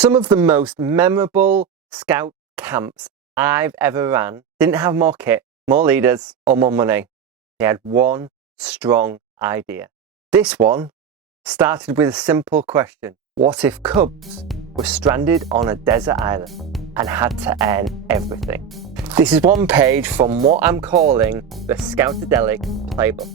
Some of the most memorable Scout camps I've ever ran didn't have more kit, more leaders, or more money. They had one strong idea. This one started with a simple question. What if cubs were stranded on a desert island and had to earn everything? This is one page from what I'm calling the Scoutadelic Playbook.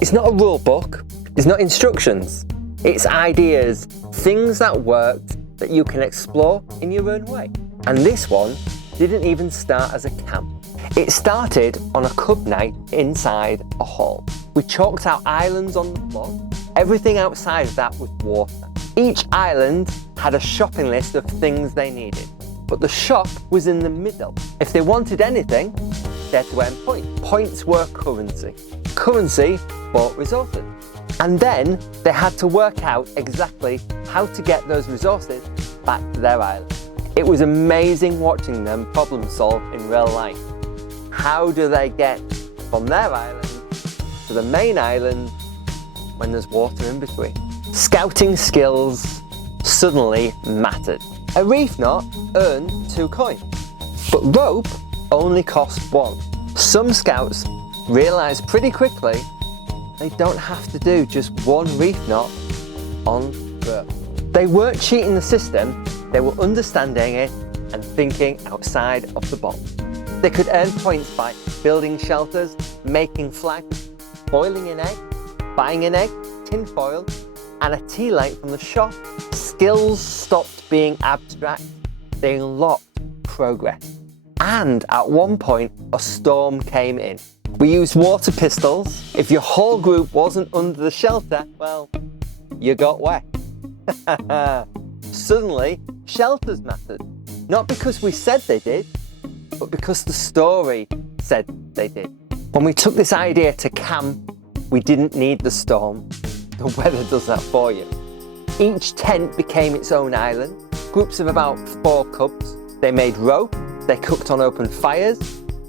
It's not a rule book, it's not instructions, it's ideas, things that worked that you can explore in your own way. And this one didn't even start as a camp. It started on a cub night inside a hall. We chalked out islands on the floor. Everything outside of that was water. Each island had a shopping list of things they needed, but the shop was in the middle. If they wanted anything, they had to earn points. Points were currency. Currency bought resources. And then they had to work out exactly how to get those resources back to their island. It was amazing watching them problem solve in real life. How do they get from their island to the main island when there's water in between? Scouting skills suddenly mattered. A reef knot earned 2 coins, but rope only cost 1. Some scouts realised pretty quickly they don't have to do just one reef knot on rope. They weren't cheating the system, they were understanding it and thinking outside of the box. They could earn points by building shelters, making flags, boiling an egg, buying an egg, tin foil, and a tea light from the shop. Skills stopped being abstract, they unlocked progress. And at one point, a storm came in. We used water pistols. If your whole group wasn't under the shelter, well, you got wet. Suddenly, shelters mattered. Not because we said they did, but because the story said they did. When we took this idea to camp, we didn't need the storm. The weather does that for you. Each tent became its own island. Groups of about 4 cubs. They made rope, they cooked on open fires,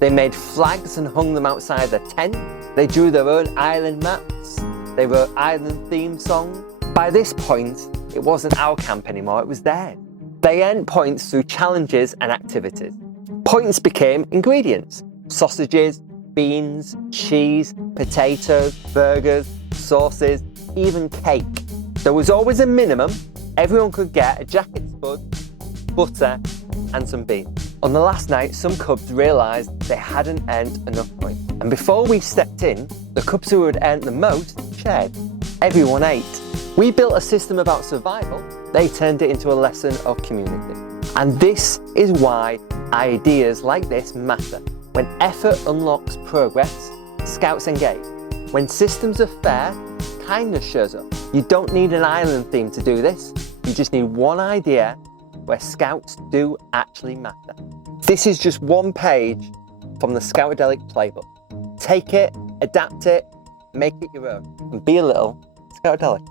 they made flags and hung them outside their tent. They drew their own island maps. They wrote island theme songs. By this point, it wasn't our camp anymore, it was theirs. They earned points through challenges and activities. Points became ingredients. Sausages, beans, cheese, potatoes, burgers, sauces, even cake. There was always a minimum. Everyone could get a jacket spud, butter, and some beans. On the last night, some cubs realised they hadn't earned enough points. And before we stepped in, the cubs who had earned the most shared. Everyone ate. We built a system about survival. They turned it into a lesson of community. And this is why ideas like this matter. When effort unlocks progress, scouts engage. When systems are fair, kindness shows up. You don't need an island theme to do this. You just need one idea where scouts do actually matter. This is just one page from the Scoutadelic Playbook. Take it, adapt it, make it your own, and be a little Scoutadelic.